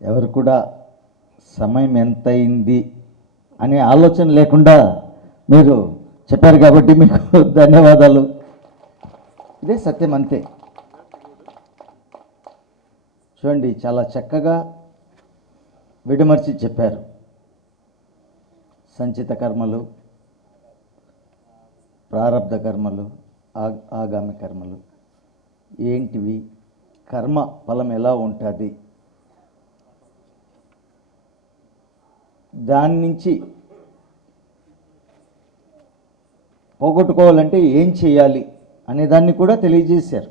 ఎవరు కూడా సమయం ఎంతయింది అనే ఆలోచన లేకుండా మీరు చెప్పారు కాబట్టి మీకు ధన్యవాదాలు. ఇదే సత్యం, అంతే. చూడండి, చాలా చక్కగా విడమర్చి చెప్పారు. సంచిత కర్మలు, ప్రారబ్ధ కర్మలు, ఆగామి కర్మలు ఏంటివి, కర్మ ఫలం ఎలా ఉంటుంది, దాని నుంచి పోగొట్టుకోవాలంటే ఏం చేయాలి అనే దాన్ని కూడా తెలియజేశారు.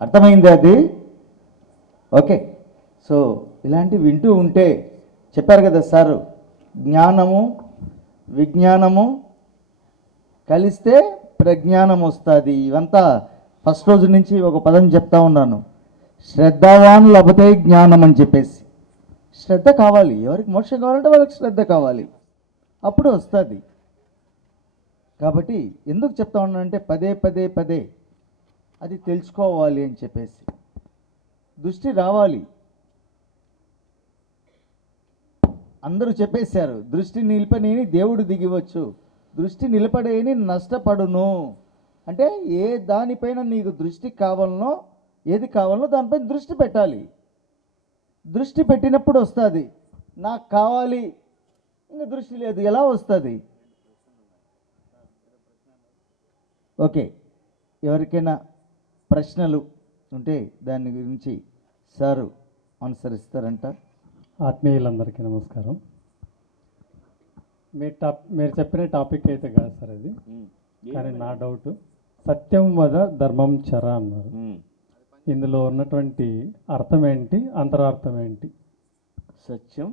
అర్థమైంది అది? ఓకే. సో ఇలాంటివి వింటూ ఉంటే చెప్పారు కదా సారు, జ్ఞానము విజ్ఞానము కలిస్తే ప్రజ్ఞానం వస్తుంది. ఇవంతా ఫస్ట్ రోజు నుంచి ఒక పదం చెప్తా ఉన్నాను, శ్రద్ధావాన్ లభతే జ్ఞానం అని చెప్పేసి. శ్రద్ధ కావాలి, ఎవరికి మోక్షం కావాలంటే వాళ్ళకి శ్రద్ధ కావాలి, అప్పుడు వస్తుంది. కాబట్టి ఎందుకు చెప్తా ఉన్నానంటే పదే పదే పదే అది తెలుసుకోవాలి అని చెప్పేసి దృష్టి రావాలి. అందరూ చెప్పేశారు, దృష్టి నిలిపనేని దేవుడు దిగివచ్చు, దృష్టి నిలపడేని నష్టపడును. అంటే ఏ దానిపైన నీకు దృష్టి కావాలనో, ఏది కావాలనో దానిపైన దృష్టి పెట్టాలి. దృష్టి పెట్టినప్పుడు వస్తుంది. నాకు కావాలి, ఇంకా దృష్టి లేదు, ఎలా వస్తుంది? ఓకే, ఎవరికైనా ప్రశ్నలు ఉంటే దాని గురించి సారు ఆన్సర్ ఇస్తారంట. ఆత్మీయులందరికీ నమస్కారం. మీరు చెప్పిన టాపిక్ అయితే కాదు సార్ అది, కానీ నా డౌట్, సత్యం వద ధర్మం చర అన్నారు. ఇందులో ఉన్నటువంటి అర్థం ఏంటి, అంతరార్థం ఏంటి? సత్యం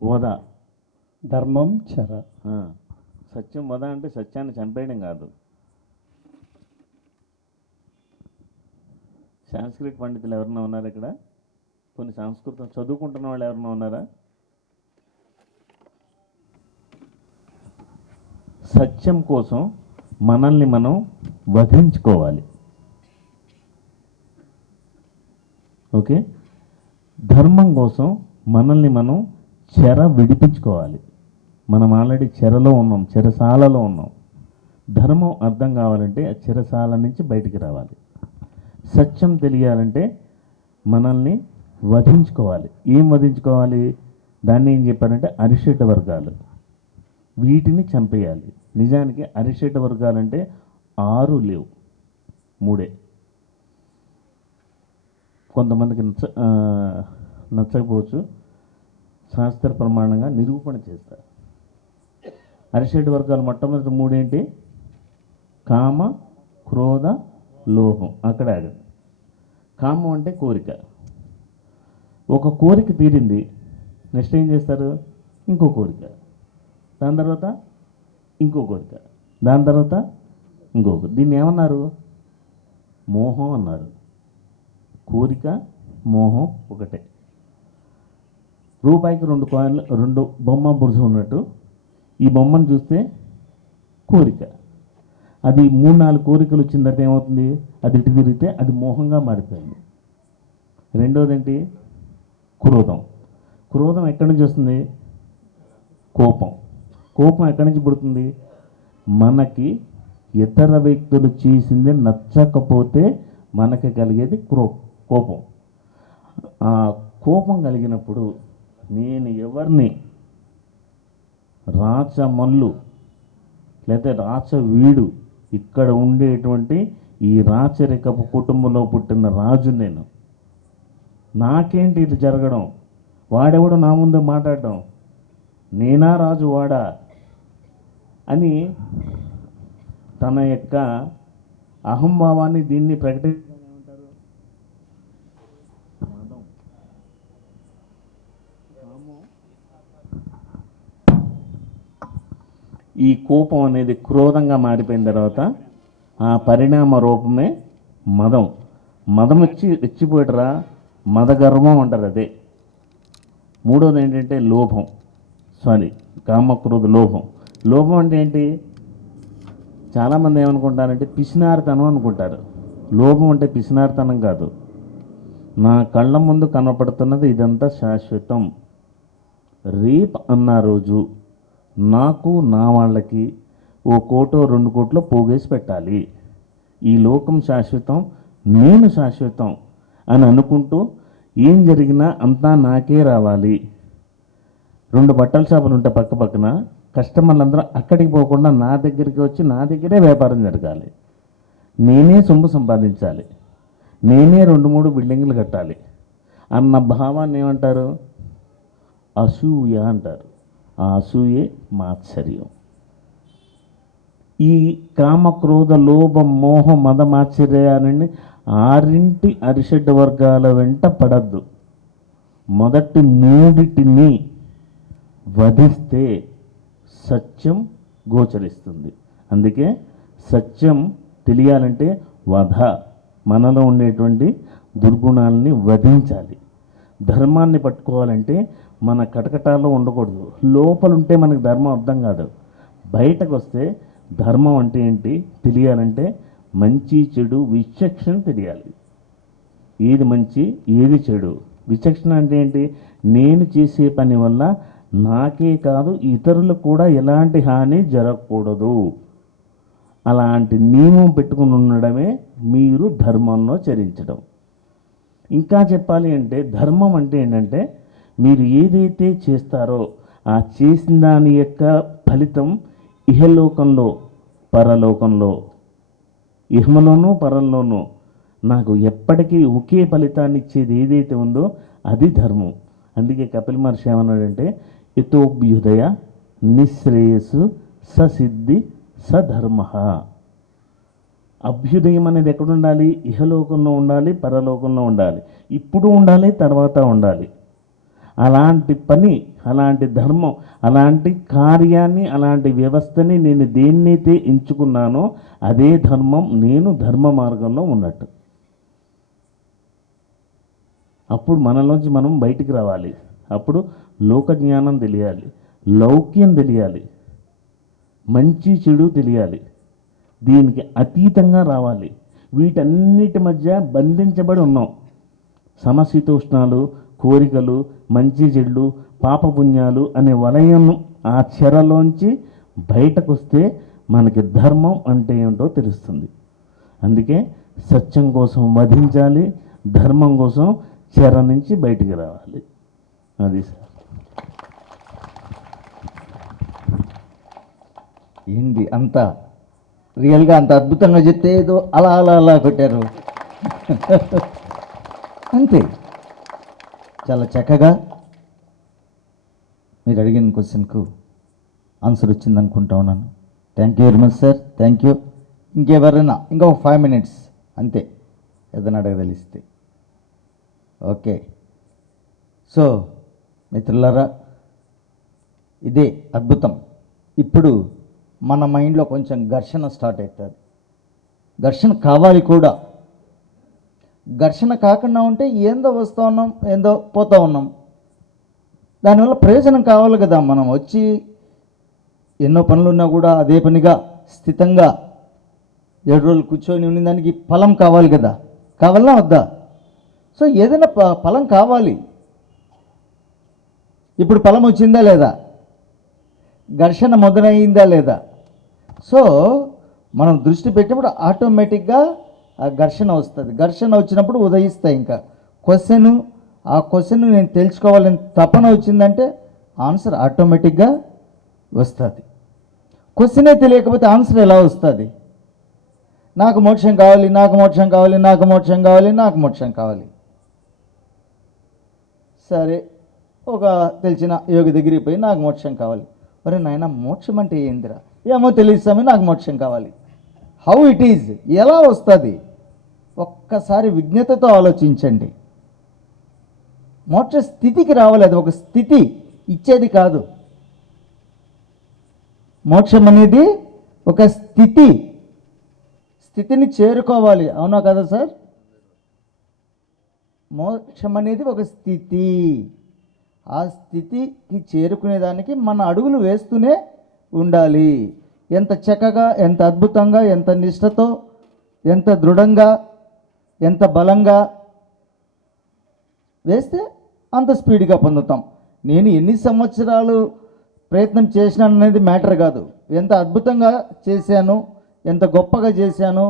వద ధర్మం చర. సత్యం వద అంటే సత్యాన్ని చంపేయడం కాదు. సాంస్క్రిట్ పండితులు ఎవరన్నా ఉన్నారు ఇక్కడ? కొన్ని సంస్కృతం చదువుకుంటున్న వాళ్ళు ఎవరన్నా ఉన్నారా? సత్యం కోసం మనల్ని మనం వధించుకోవాలి. ఓకే, ధర్మం కోసం మనల్ని మనం చెర విడిపించుకోవాలి. మనం ఆల్రెడీ చెరలో ఉన్నాం, చెరసాలలో ఉన్నాం. ధర్మం అర్థం కావాలంటే ఆ చెరసాల నుంచి బయటికి రావాలి. సత్యం తెలియాలంటే మనల్ని వధించుకోవాలి. ఏం వధించుకోవాలి? దాన్ని ఏం చెప్పారంటే అరిషట వర్గాలు, వీటిని చంపేయాలి. నిజానికి అరిషట వర్గాలంటే 6 లేవు, 3. కొంతమందికి నచ్చకపోవచ్చు, శాస్త్ర ప్రమాణంగా నిరూపణ చేస్తారు. అరిషట వర్గాలు మొట్టమొదటి 3 ఏంటి? కామ, క్రోధ, లోభం. అక్కడే ఆగండి. కామం అంటే కోరిక. ఒక కోరిక తీరింది, నెక్స్ట్ ఏం చేస్తారు? ఇంకో కోరిక, దాని తర్వాత ఇంకో కోరిక, దాని తర్వాత ఇంకొక. దీన్ని ఏమన్నారు? మోహం అన్నారు. కోరిక మోహం ఒకటే. రూపాయికి 2 కాయిన్లు, 2 బొమ్మ బురుజు ఉన్నట్టు ఈ బొమ్మను చూస్తే కోరిక, అది 3-4 కోరికలు వచ్చిన తర్వాత ఏమవుతుంది? అది ఇటు తిరిగితే అది మోహంగా మారిపోయింది. రెండోది ఏంటి? క్రోధం. క్రోధం ఎక్కడి నుంచి వస్తుంది? కోపం. కోపం ఎక్కడి నుంచి పుడుతుంది? మనకి ఇతర వ్యక్తులు చేసింది నచ్చకపోతే మనకి కలిగేది కోపం. ఆ కోపం కలిగినప్పుడు నేను ఎవరిని రాచమల్లు లేదా రాచవీడు, ఇక్కడ ఉండేటువంటి ఈ రాచరికపు కుటుంబంలో పుట్టిన రాజు నేను, నాకేంటి ఇది జరగడం? వాడెవడో నా ముందు మాట్లాడడం, నేనా రాజు వాడా అని తన యొక్క అహంభావాన్ని దీన్ని ప్రకటించారు. ఈ కోపం అనేది క్రోధంగా మారిపోయిన తర్వాత ఆ పరిణామ రూపమే మదం. మదం ఎచ్చిపోయటరా, మదగర్వం అంటారు. అదే. మూడోది ఏంటంటే లోభం. కామక్రోధ లోభం. లోభం అంటే ఏంటి? చాలామంది ఏమనుకుంటారంటే పిసినారితనం అనుకుంటారు. లోభం అంటే పిసినారితనం కాదు. నా కళ్ళ ముందు కనపడుతున్నది ఇదంతా శాశ్వతం. రేపు అన్న రోజు నాకు నా వాళ్ళకి 1 కోటో 2 కోట్లో పోగేసి పెట్టాలి. ఈ లోకం శాశ్వతం, నేను శాశ్వతం అని అనుకుంటూ ఏం జరిగినా అంతా నాకే రావాలి. 2 బట్టల షాపులు ఉంటే పక్క పక్కన, కస్టమర్లందరూ అక్కడికి పోకుండా నా దగ్గరికి వచ్చి నా దగ్గరే వ్యాపారం జరగాలి. నేనే సొమ్ము సంపాదించాలి, నేనే 2-3 బిల్డింగ్లు కట్టాలి అన్న భావాన్ని ఏమంటారు? అసూయ అంటారు. ఆ అసూయే మాత్సర్యం. ఈ కామ క్రోధ లోభ మోహ మద మాత్సర్యాలని 6 అరిషడ్ వర్గాల వెంట పడద్దు. మొదటి 3 వధిస్తే సత్యం గోచరిస్తుంది. అందుకే సత్యం తెలియాలంటే వధ, మనలో ఉండేటువంటి దుర్గుణాలని వధించాలి. ధర్మాన్ని పట్టుకోవాలంటే మన కటకటాల్లో ఉండకూడదు. లోపలుంటే మనకు ధర్మం అర్థం కాదు. బయటకు వస్తే ధర్మం అంటే ఏంటి తెలియాలంటే మంచి చెడు విచక్షణ తెలియాలి. ఏది మంచి ఏది చెడు విచక్షణ అంటే ఏంటి? నేను చేసే పని వల్ల నాకే కాదు ఇతరులకు కూడా ఎలాంటి హాని జరగకూడదు. అలాంటి నియమం పెట్టుకుని ఉండడమే మీరు ధర్మంలో చరించడం. ఇంకా చెప్పాలి అంటే ధర్మం అంటే ఏంటంటే మీరు ఏదైతే చేస్తారో ఆ చేసిన దాని యొక్క ఫలితం ఇహలోకంలో పరలోకంలో, ఇహంలోనూ పరంలోనూ నాకు ఎప్పటికీ ఒకే ఫలితాన్ని ఇచ్చేది ఏదైతే ఉందో అది ధర్మం. అందుకే కపిల మహర్షి ఏమన్నాడంటే యతోభ్యుదయ నిశ్రేయస్సు ససిద్ధి సధర్మ. అభ్యుదయం అనేది ఎక్కడ ఉండాలి? ఇహలోకంలో ఉండాలి, పరలోకంలో ఉండాలి, ఇప్పుడు ఉండాలి, తర్వాత ఉండాలి. అలాంటి పని, అలాంటి ధర్మం, అలాంటి కార్యాన్ని, అలాంటి వ్యవస్థని నేను దేన్నైతే ఎంచుకున్నానో అదే ధర్మం. నేను ధర్మ మార్గంలో ఉన్నట్టు. అప్పుడు మనలోంచి మనం బయటికి రావాలి. అప్పుడు లోక జ్ఞానం తెలియాలి, లౌక్యం తెలియాలి, మంచి చెడు తెలియాలి, దీనికి అతీతంగా రావాలి. వీటన్నిటి మధ్య బంధించబడి ఉన్నాం. సమశీతోష్ణాలు, కోరికలు, మంచి చెడు, పాపపుణ్యాలు అనే వలయం, ఆ చెరలోంచి బయటకు వస్తే మనకి ధర్మం అంటే ఏమిటో తెలుస్తుంది. అందుకే సత్యం కోసం వధించాలి, ధర్మం కోసం చెర నుంచి బయటికి రావాలి. అది సార్. ఏంది అంత రియల్గా అంత అద్భుతంగా చెప్తే ఏదో అలా అలా అలా కొట్టారు అంతే. చాలా చక్కగా మీరు అడిగిన క్వశ్చన్కు ఆన్సర్ వచ్చింది అనుకుంటా ఉన్నాను. Thank you very much sir, thank you. ఇంకెవరైనా ఇంకొక 5 minutes అంతే ఏదైనా అడగదలిస్తే. ఓకే. సో మిత్రులారా, ఇదే అద్భుతం. ఇప్పుడు మన మైండ్లో కొంచెం ఘర్షణ స్టార్ట్ అవుతుంది. ఘర్షణ కావాలి కూడా. ఘర్షణ కాకుండా ఉంటే ఏందో వస్తూ ఉన్నాం, ఏందో పోతూ ఉన్నాం. దానివల్ల ప్రయోజనం కావాలి కదా. మనం వచ్చి ఎన్నో పనులున్నా కూడా అదే పనిగా స్థితంగా 7 రోజులు కూర్చొని ఉన్న దానికి ఫలం కావాలి కదా. కావాలా వద్దా? సో ఏదైనా ఫలం కావాలి. ఇప్పుడు ఫలం వచ్చిందా లేదా? ఘర్షణ మొదలైందా లేదా? సో మనం దృష్టి పెట్టినప్పుడు ఆటోమేటిక్గా ఆ ఘర్షణ వస్తుంది. ఘర్షణ వచ్చినప్పుడు ఉదయిస్తాయి ఇంకా క్వశ్చన్. ఆ క్వశ్చన్ నేను తెలుసుకోవాలని తపన వచ్చిందంటే ఆన్సర్ ఆటోమేటిక్గా వస్తుంది. క్వశ్చనే తెలియకపోతే ఆన్సర్ ఎలా వస్తుంది? నాకు మోక్షం కావాలి, నాకు మోక్షం కావాలి, నాకు మోక్షం కావాలి, నాకు మోక్షం కావాలి. సరే, ఒక తెలిసిన యోగి దగ్గరికి పోయి నాకు మోక్షం కావాలి. మరి నాయన మోక్షం అంటే ఏందిరా? ఏమో తెలియదు స్వామి, నాకు మోక్షం కావాలి. హౌ ఇట్ ఈజ్, ఎలా వస్తుంది? ఒక్కసారి విజ్ఞతతో ఆలోచించండి. మోక్ష స్థితికి రావాలి. అది ఒక స్థితి, ఇచ్చేది కాదు. మోక్షం అనేది ఒక స్థితి, స్థితిని చేరుకోవాలి. అవునా కదా సార్? మోక్షం అనేది ఒక స్థితి. ఆ స్థితికి చేరుకునేదానికి మన అడుగులు వేస్తూనే ఉండాలి. ఎంత చక్కగా, ఎంత అద్భుతంగా, ఎంత నిష్ఠతో, ఎంత దృఢంగా, ఎంత బలంగా వేస్తే అంత స్పీడ్గా పొందుతాం. నేను ఎన్ని సంవత్సరాలు ప్రయత్నం చేసినాను అనేది మ్యాటర్ కాదు, ఎంత అద్భుతంగా చేశాను, ఎంత గొప్పగా చేశాను,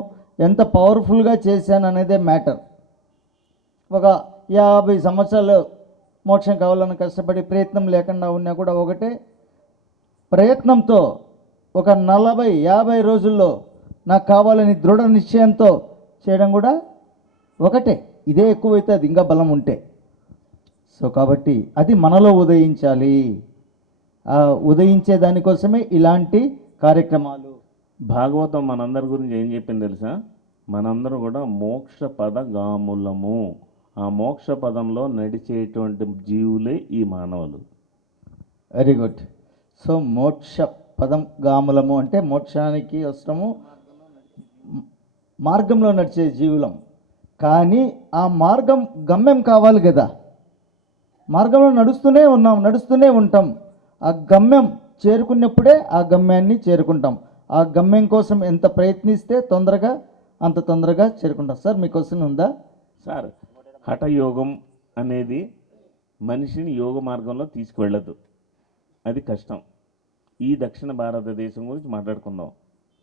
ఎంత పవర్ఫుల్గా చేశాను అనేదే మ్యాటర్. ఒక 50 సంవత్సరాలు మోక్షం కావాలని కష్టపడి ప్రయత్నం లేకుండా ఉన్నా కూడా ఒకటే, ప్రయత్నంతో ఒక 40-50 రోజుల్లో నాకు కావాలని దృఢ నిశ్చయంతో చేయడం కూడా ఒకటే. ఇదే ఎక్కువైతే అది ఇంకా బలం ఉంటే. సో కాబట్టి అది మనలో ఉదయించాలి. ఆ ఉదయించే దానికోసమే ఇలాంటి కార్యక్రమాలు. భాగవతం మనందరి గురించి ఏం చెప్పింది తెలుసా? మనందరూ కూడా మోక్ష పదగాములము. ఆ మోక్ష పదంలో నడిచేటువంటి జీవులే ఈ మానవులు. Very good. సో మోక్ష పదం గాములము అంటే మోక్షానికి వస్తాము, మార్గంలో నడిచే జీవులం. కానీ ఆ మార్గం గమ్యం కావాలి కదా. మార్గంలో నడుస్తూనే ఉంటాం. ఆ గమ్యం చేరుకున్నప్పుడే ఆ గమ్యాన్ని చేరుకుంటాం. ఆ గమ్యం కోసం ఎంత ప్రయత్నిస్తే అంత తొందరగా చేరుకుంటాం. సార్ మీ క్వశ్చన్ ఉందా? సార్, హఠయోగం అనేది మనిషిని యోగ మార్గంలో తీసుకువెళ్ళదు, అది కష్టం. ఈ దక్షిణ భారతదేశం గురించి మాట్లాడుకుందాం.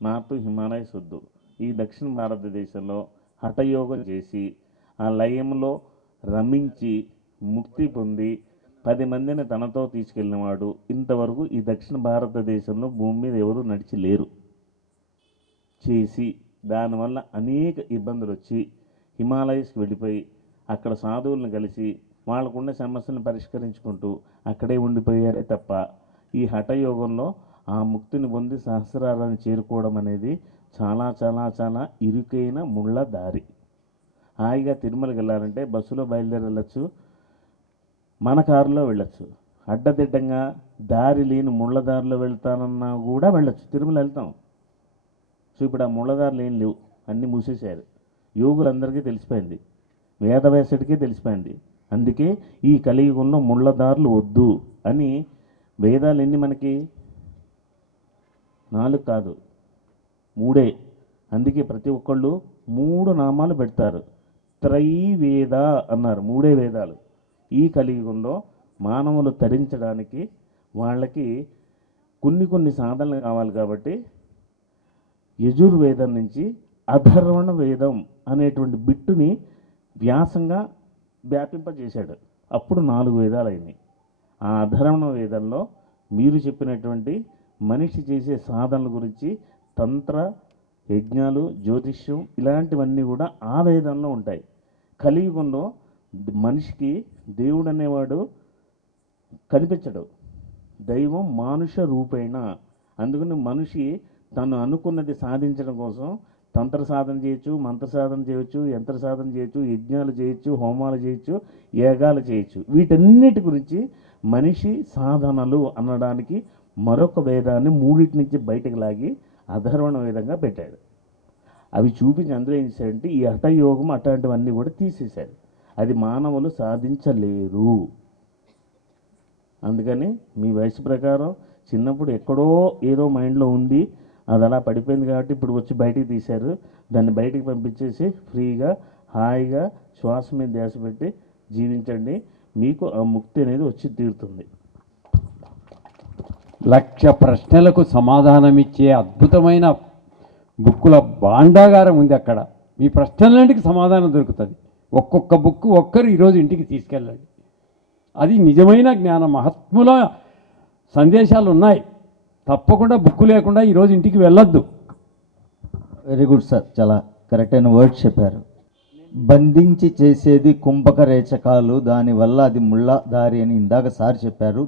నార్త్ హిమాలయస్ వద్దు. ఈ దక్షిణ భారతదేశంలో హఠయోగం చేసి ఆ లయంలో రమించి ముక్తి పొంది 10 మందిని తనతో తీసుకెళ్ళినవాడు ఇంతవరకు ఈ దక్షిణ భారతదేశంలో భూమి మీద ఎవరు నడిచి లేరు. చేసి దానివల్ల అనేక ఇబ్బందులు వచ్చి హిమాలయస్కి వెళ్ళిపోయి అక్కడ సాధువులను కలిసి వాళ్ళకున్న సమస్యలను పరిష్కరించుకుంటూ అక్కడే ఉండిపోయారే తప్ప ఈ హఠయోగంలో ఆ ముక్తిని పొంది సహస్రాలను చేరుకోవడం అనేది చాలా చాలా చాలా ఇరుకైన ముళ్ళ దారి. హాయిగా తిరుమలకి వెళ్ళాలంటే బస్సులో బయలుదేరి వెళ్ళచ్చు, మన కారులో వెళ్ళచ్చు. అడ్డదిడ్డంగా దారి లేని ముళ్ళ దారిలో వెళ్తానన్నా కూడా వెళ్ళచ్చు. తిరుమల వెళ్తాం. సో ఇప్పుడు ఆ ముళ్ళదారులు ఏం లేవు, అన్నీ మూసేశారు. యోగులందరికీ తెలిసిపోయింది, వేదవ్యాసుడికి తెలిసిపోయింది. అందుకే ఈ కలియుగంలో ముళ్ళదారులు వద్దు అని వేదాలు ఎన్ని మనకి? 4 కాదు, 3. అందుకే ప్రతి ఒక్కళ్ళు 3 నామాలు పెడతారు. త్రైవేద అన్నారు, 3 వేదాలు. ఈ కలియుగంలో మానవులు తరించడానికి వాళ్ళకి కొన్ని సాధనలు కావాలి కాబట్టి యజుర్వేదం నుంచి అధర్వణ వేదం అనేటువంటి బిట్టుని వ్యాసంగా వ్యాపింపజేశాడు. అప్పుడు 4 వేదాలు అయినాయి. ఆ అధర్వణ వేదంలో మీరు చెప్పినటువంటి మనిషి చేసే సాధనల గురించి తంత్ర, యజ్ఞాలు, జ్యోతిష్యం ఇలాంటివన్నీ కూడా ఆ వేదంలో ఉంటాయి. కలియుగంలో మనిషికి దేవుడు అనేవాడు కనిపించడు, దైవం మానుష రూపేణ. అందుకని మనిషి తను అనుకున్నది సాధించడం కోసం తంత్ర సాధన చేయొచ్చు, మంత్ర సాధన చేయొచ్చు, యంత్ర సాధన చేయొచ్చు, యజ్ఞాలు చేయొచ్చు, హోమాలు చేయొచ్చు, యాగాలు చేయొచ్చు. వీటన్నిటి గురించి మనిషి సాధనలు అనడానికి మరొక వేదాన్ని 3 నుంచి బయటకు లాగి అధర్వణ వేదంగా పెట్టాడు. అవి చూపించి అందులో ఏం చేశాడంటే ఈ హఠయోగం అట్లాంటివన్నీ కూడా తీసేశాడు. అది మానవులు సాధించలేరు. అందుకని మీ వయసు ప్రకారం చిన్నప్పుడు ఎక్కడో ఏదో మైండ్లో ఉంది, అది అలా పడిపోయింది కాబట్టి ఇప్పుడు వచ్చి బయటికి తీశారు. దాన్ని బయటికి పంపించేసి ఫ్రీగా హాయిగా శ్వాస మీద ధ్యాస పెట్టి జీవించండి. మీకు ఆ ముక్తి అనేది వచ్చి తీరుతుంది. 1,00,000 ప్రశ్నలకు సమాధానమిచ్చే అద్భుతమైన బుక్కుల భాండాగారం ఉంది అక్కడ. మీ ప్రశ్నలన్నిటికీ సమాధానం దొరుకుతుంది. ఒక్కొక్క బుక్ ఒక్కరు ఈరోజు ఇంటికి తీసుకెళ్ళండి. అది నిజమైన జ్ఞాన మహాత్ముల సందేశాలు ఉన్నాయి. తప్పకుండా బుక్కు లేకుండా ఈరోజు ఇంటికి వెళ్ళొద్దు. వెరీ గుడ్ సార్, చాలా కరెక్ట్ అయిన వర్డ్స్ చెప్పారు. బంధించి చేసేది కుంభక రేచకాలు, దానివల్ల అది ముళ్ళ దారి అని ఇందాక సార్ చెప్పారు.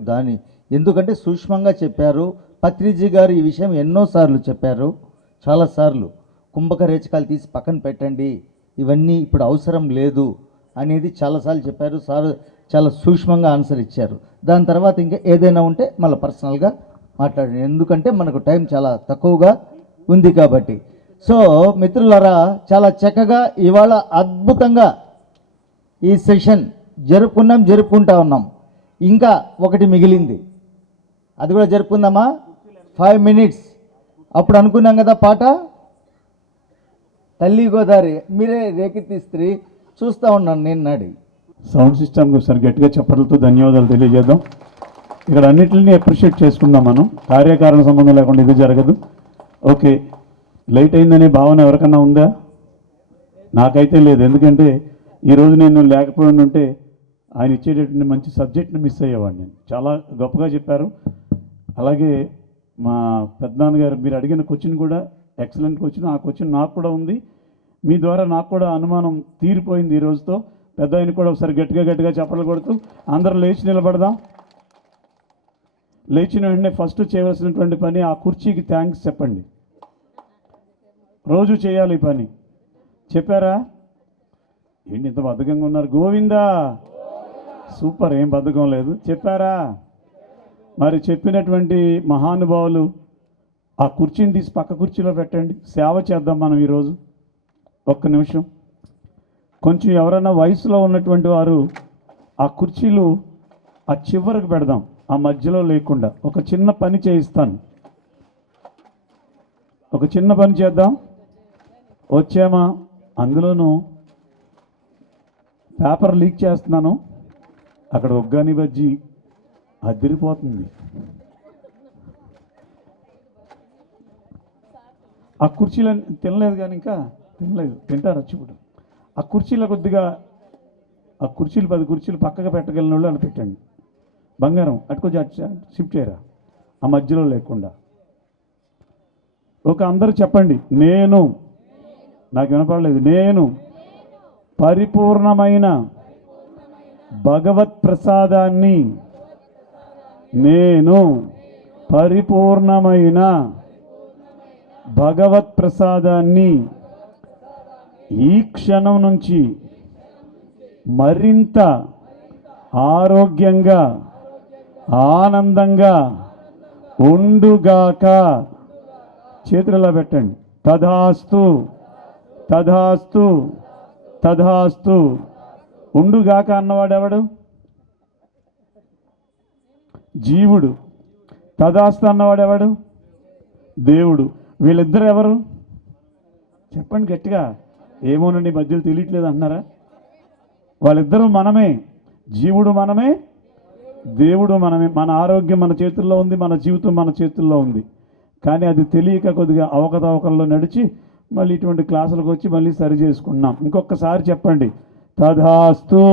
ఎందుకంటే సూక్ష్మంగా చెప్పారు. పత్రిజీ గారు ఈ విషయం ఎన్నోసార్లు చెప్పారు, చాలాసార్లు. కుంభక రేచకాలు తీసి పక్కన పెట్టండి, ఇవన్నీ ఇప్పుడు అవసరం లేదు అనేది చాలాసార్లు చెప్పారు. సార్ చాలా సూక్ష్మంగా ఆన్సర్ ఇచ్చారు. దాని తర్వాత ఇంకా ఏదైనా ఉంటే మళ్ళీ పర్సనల్గా మాట్లాడండి, ఎందుకంటే మనకు టైం చాలా తక్కువగా ఉంది కాబట్టి. సో మిత్రులారా, చాలా చక్కగా ఇవాళ అద్భుతంగా ఈ సెషన్ జరుపుకుంటా ఉన్నాం. ఇంకా ఒకటి మిగిలింది, అది కూడా జరుపుకుందామా? 5 minutes. అప్పుడు అనుకున్నాం కదా పాట, తల్లి గోదావరి మీరే రేకెత్తిస్త్రీ చూస్తూ ఉన్నాను నేను నాడి. సౌండ్ సిస్టమ్కి ఒకసారి గట్టిగా చప్పట్లతో ధన్యవాదాలు తెలియజేద్దాం. ఇక్కడ అన్నిటిని అప్రిషియేట్ చేసుకుందాం మనం. కార్యకారణ సంబంధం లేకుండా ఇది జరగదు. ఓకే, లైట్ అయిందనే భావన ఎవరికన్నా ఉందా? నాకైతే లేదు. ఎందుకంటే ఈరోజు నేను లేకపోయి ఉంటే ఆయన ఇచ్చేటటువంటి మంచి సబ్జెక్ట్ని మిస్ అయ్యేవాడిని. నేను చాలా గొప్పగా చెప్పారు. అలాగే మా పెద్దనాన్నగారు మీరు అడిగిన క్వశ్చన్ కూడా ఎక్సలెంట్ క్వశ్చన్. ఆ క్వశ్చన్ నాకు కూడా ఉంది. మీ ద్వారా నాకు కూడా అనుమానం తీరిపోయింది ఈ రోజుతో. పెద్ద ఆయన కూడా ఒకసారి గట్టిగా చప్పట్లు కొడుతూ అందరూ లేచి నిలబడదాం. లేచిన వెంటనే ఫస్ట్ చేయవలసినటువంటి పని ఆ కుర్చీకి థ్యాంక్స్ చెప్పండి. రోజు చేయాలి ఈ పని. చెప్పారా? ఏంటి ఇంత బద్ధకంగా ఉన్నారు? గోవిందా, సూపర్, ఏం బద్ధకం లేదు. చెప్పారా? మరి చెప్పినటువంటి మహానుభావులు ఆ కుర్చీని తీసి పక్క కుర్చీలో పెట్టండి. సేవ చేద్దాం మనం ఈరోజు. ఒక్క నిమిషం. కొంచెం ఎవరైనా వయసులో ఉన్నటువంటి వారు ఆ కుర్చీలు ఆ చివరకు పెడదాం, ఆ మధ్యలో లేకుండా. ఒక చిన్న పని చేయిస్తాను. ఒక చిన్న పని చేద్దాం. వచ్చామా? అందులోనూ పేపర్ లీక్ చేస్తున్నాను. అక్కడ ఒగ్గాని బజ్జీ అదిరిపోతుంది. ఆ కుర్చీలు తినలేదు కానీ ఇంకా తినలేదు, తింటారు వచ్చి కూడా. ఆ కుర్చీలో కొద్దిగా ఆ కుర్చీలు 10 కుర్చీలు పక్కగా పెట్టగలిగిన వాళ్ళు అలా పెట్టండి. బంగారం అటు కొంచెం అటు షిఫ్ట్ చేయరా, ఆ మధ్యలో లేకుండా. ఒక అందరూ చెప్పండి, నేను, నాకు వినపడలేదు, నేను పరిపూర్ణమైన భగవత్ ప్రసాదాన్ని, నేను పరిపూర్ణమైన భగవత్ ప్రసాదాన్ని ఈ క్షణం నుంచి మరింత ఆరోగ్యంగా ఆనందంగా ఉండుగాక. చేతులలో పెట్టండి. తథాస్తు తథాస్తు తథాస్తు. ఉండుగాక అన్నవాడెవడు? జీవుడు. తథాస్తు అన్నవాడెవడు? దేవుడు. వీళ్ళిద్దరు ఎవరు? చెప్పండి గట్టిగా. ఏమోనండి మధ్యలో తెలియట్లేదు అంటున్నారా? వాళ్ళిద్దరూ మనమే. జీవుడు మనమే, దేవుడు మనమే. మన ఆరోగ్యం మన చేతుల్లో ఉంది, మన జీవితం మన చేతుల్లో ఉంది. కానీ అది తెలియక కొద్దిగా అవకతవకల్లో నడిచి మళ్ళీ ఇటువంటి క్లాసులకు వచ్చి మళ్ళీ సరి చేసుకున్నాం. ఇంకొకసారి చెప్పండి, తథాస్తు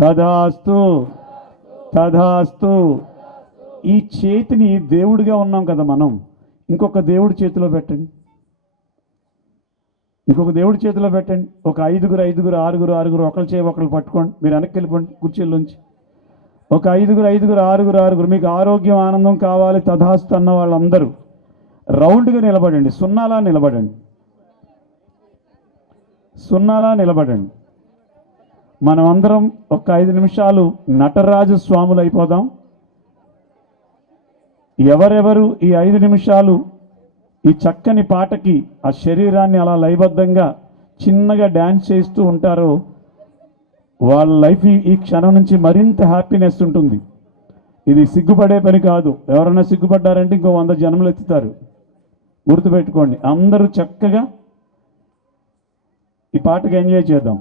తథాస్తు తథాస్తు. ఈ చేతిని దేవుడిగా ఉన్నాం కదా మనం. ఇంకొక దేవుడి చేతిలో పెట్టండి. ఇంకొక దేవుడి చేతిలో పెట్టండి. ఒక 5 6 ఒకళ్ళు చేయి ఒకళ్ళు పట్టుకోండి. మీరు వెనక్కి వెళ్ళిపోండి కుర్చీల్లోంచి. ఒక 5 6 మీకు ఆరోగ్యం ఆనందం కావాలి తథాస్తు అన్న వాళ్ళందరూ రౌండ్గా నిలబడండి. సున్నాలా నిలబడండి. సున్నాలా నిలబడండి. మనం అందరం ఒక 5 నిమిషాలు నటరాజ స్వాములు అయిపోదాం. ఎవరెవరు ఈ 5 నిమిషాలు ఈ చక్కని పాటకి ఆ శరీరాన్ని అలా లయబద్ధంగా చిన్నగా డ్యాన్స్ చేస్తూ ఉంటారో వాళ్ళ లైఫ్ ఈ క్షణం నుంచి మరింత హ్యాపీనెస్ ఉంటుంది. ఇది సిగ్గుపడే పని కాదు. ఎవరైనా సిగ్గుపడ్డారంటే ఇంకో 100 జన్మలు ఎత్తుతారు. గుర్తుపెట్టుకోండి. అందరూ చక్కగా ఈ పాటకి ఎంజాయ్ చేద్దాం.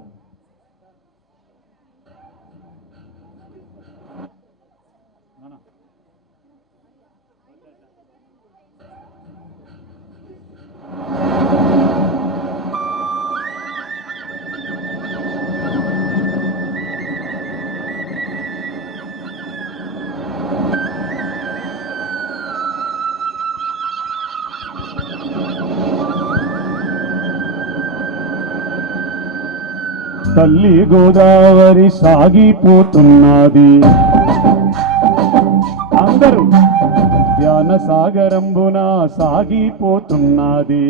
తల్లి గోదావరి సాగిపోతున్నది, అందరూ ధ్యాన సాగరంబున సాగిపోతున్నది.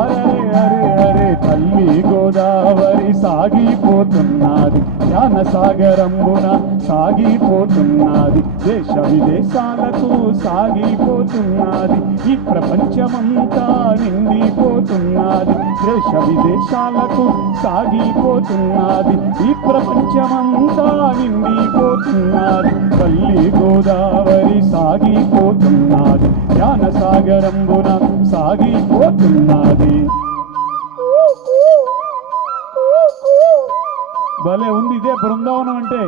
అరే అరే అరే తల్లి గోదావరి సాగిపోతున్నది, ధ్యాన సాగరంబున సాగిపోతున్నది. దేశ విదేశాలకు సాగిపోతున్నది, ఈ ప్రపంచమంతా నిండిపోతున్నది. దేశ విదేశాలకు సాగిపోతున్నది, ఈ ప్రపంచమంతా నిండిపోతున్నది. తల్లి గోదావరి సాగిపోతున్నది, ధ్యాన సాగరంబున సాగిపోతున్నది. భలే ఉంది, ఇదే బృందావనం అంటే.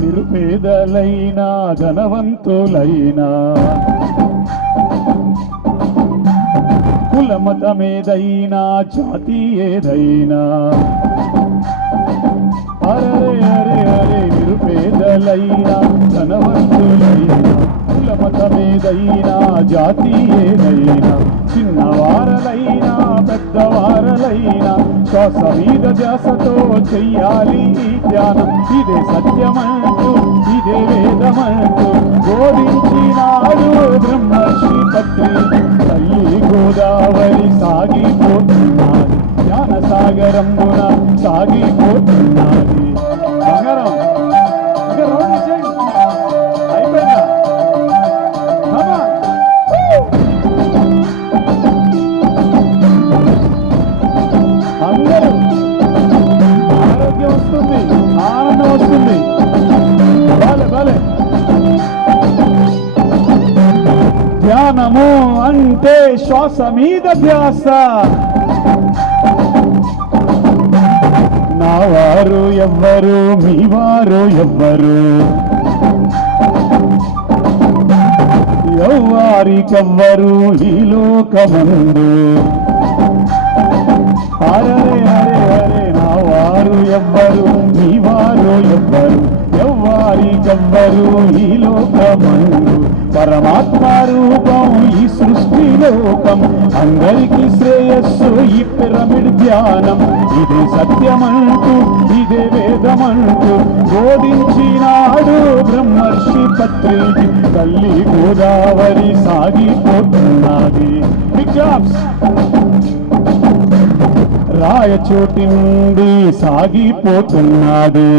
నిరుపేదలైనా ధనవంతులైనా కులమతమేదైనా జాతి ఏదైనా అరే అరే అరే నిరుపేదలైనా ధనవంతులైనా కులమతమేదైనా జాతి ఏదైనా చిన్నవారలైనా పెద్దవారలైనా శ్వాస మీద ధ్యాసతో చెయ్యాలి ఈ ధ్యానం. ఇదే సత్యమంటూ ఇదే వేదమంటూ బోధించినాడు బ్రహ్మర్షి పత్రి. తల్లి గోదావరి సాగిపోతున్నది, జ్ఞాన సాగరమున సాగిపోతున్నది. బంగారం ఇంకా రోడ్డు చేయండి, అయిపోయిందా? Come on. అందరూ ఆరోగ్యం వస్తుంది, ఆనందం వస్తుంది. బాలే బాలే. ధ్యానము అంటే శ్వాస మీద ధ్యాస. నా వారు ఎవ్వరు, మీ వారు ఎవ్వరు, ఎవ్వారికెవ్వరు ఈ లోకమందు. అరే అరే అరే నా వారు ఎవ్వరు, మీ వారు ఎవ్వరు, ఎవ్వారికెవ్వరు ఈ లోకమందు. పరమాత్మ రూపం ఈ సృష్టి లోకం, అందరికీ శ్రేయస్సు ఈ పిరమిడ్ ధ్యానం. ఇదే సత్యమంటూ ఇదే వేదమంటూ బోధించినాడు బ్రహ్మర్షి పత్రి. తల్లి గోదావరి సాగిపోతున్నది. బిగ్ జాబ్స్ రాయచోటి నుండి సాగిపోతున్నది.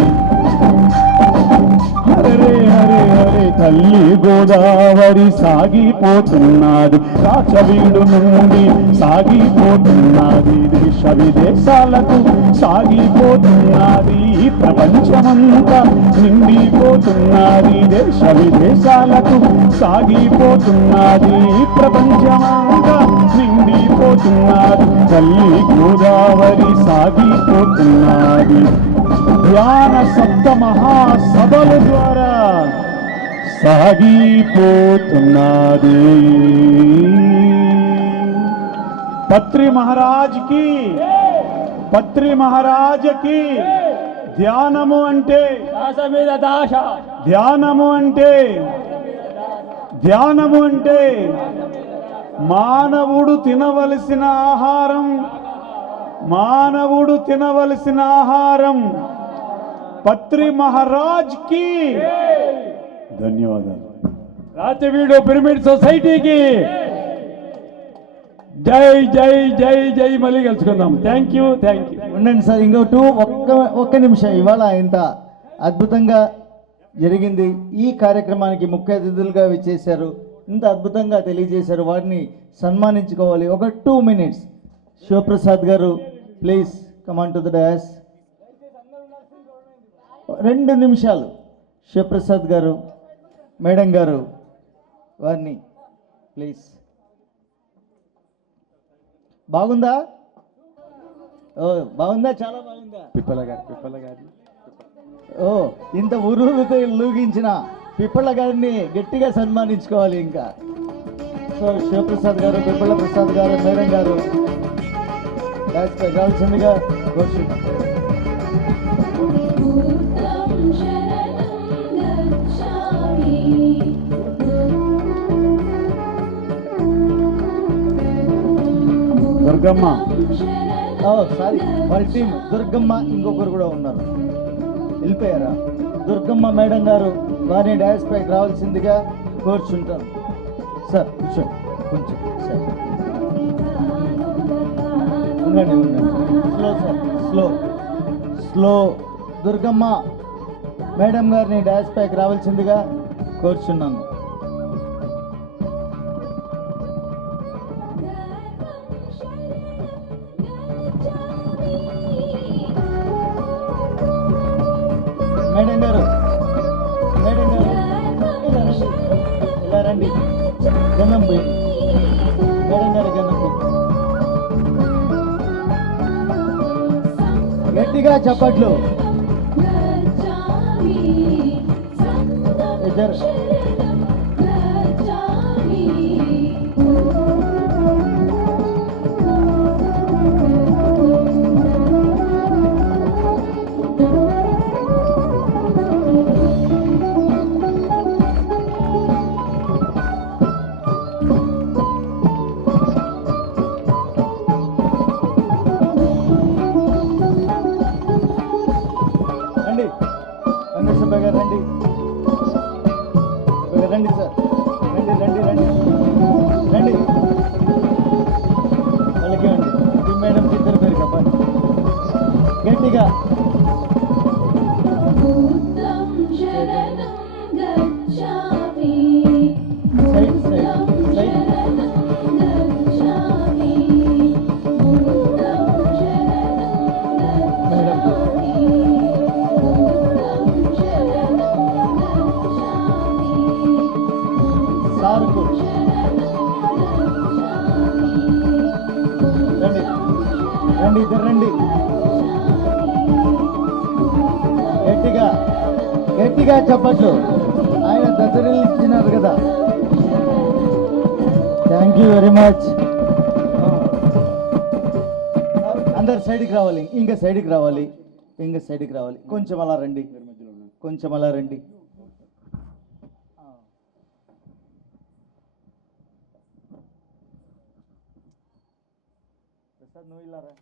అరే అరే అరే తల్లి గోదావరి సాగిపోతున్నది. రాచవీడు నుండి సాగిపోతున్నది. దేశ విదేశాలకు సాగిపోతున్నది. ప్రపంచమంతా నిండిపోతున్నది. దేశ విదేశాలకు సాగిపోతున్నది. ప్రపంచమంతా నిండిపోతున్నది. తల్లి గోదావరి సాగిపోతున్నది. ధ్యాన సప్త మహాసభల ద్వారా సాగిపోతున్నది. పత్రి మహారాజ్ కి, పత్రి మహారాజ్ కి ధ్యానము అంటే ధ్యానము అంటే ధ్యానము అంటే మానవుడు తినవలసిన ఆహారం, మానవుడు తినవలసిన ఆహారం. పత్రి మహారాజ్ కి ధన్యవాదాలు. రాచవీడు పిరమిడ్ సొసైటీకి జై జై జై జై. మళ్ళీ కలుసుకుందాం. Thank you thank you. ఉండండి సార్, ఇంకోటి ఒక్క నిమిషం. ఇవాళ ఇంత అద్భుతంగా జరిగింది. ఈ కార్యక్రమానికి ముఖ్య అతిథులుగా విచ్చేశారు, ఇంత అద్భుతంగా తెలియజేశారు. వారిని సన్మానించుకోవాలి. ఒక 2 minutes. శివప్రసాద్ గారు please come on to the dais. 2 నిమిషాలు. శివప్రసాద్ గారు, మేడం గారు, వారిని ప్లీజ్. బాగుందా? ఓ బాగుందా? చాలా బాగుందా? పిప్పల గారు ఓ ఇంత ఊరూరుతో లూగించిన పిప్పళ్ళ గారిని గట్టిగా సన్మానించుకోవాలి. ఇంకా సో శివప్రసాద్ గారు, పిప్పళ్ళ ప్రసాద్ గారు, మేడం గారు రావాల్సిందిగా కోరుచున్నాం. దుర్గమ్మ, సారీ వాళ్ళ టీం దుర్గమ్మ ఇంకొకరు కూడా ఉన్నారు, వెళ్ళిపోయారా? దుర్గమ్మ మేడం గారు వారిని డాన్స్ పైకి రావాల్సిందిగా కోరుచుంటాను. సార్ కూర్చోండి కొంచెం సార్, ఉండండి ఉండండి. Slow sir, slow slow. Durgamma madam గారిని డాన్స్ పైకి రావాల్సిందిగా కోరుచున్నాను. రండి గన్నం పోయి మేడం గారి గన్నం పోయి గట్టిగా చప్పట్లు ఇద్దరు రండి వెంకటేశ్వర గారు రండి రండి సార్ రండి రండి రండి రండి వాళ్ళకి అండి ఈ మేడం ఇద్దరు పేరు కప్పాలి గట్టిగా సైడ్ సైడ్ సైడ్ మేడం సార్కు రండి రండి ఇద్దరు రండి గట్టిగా గట్టిగా చెప్పట్లు ఆయన దత్తరిల్లు ఇచ్చినారు కదా థ్యాంక్ యూ వెరీ మచ్ అందరు సైడ్కి రావాలి ఇంకా సైడ్కి రావాలి ఇంకా సైడ్కి రావాలి కొంచెం అలా రండి కొంచెం అలా రండి ప్రసాద్ నువ్వు ఇలా రా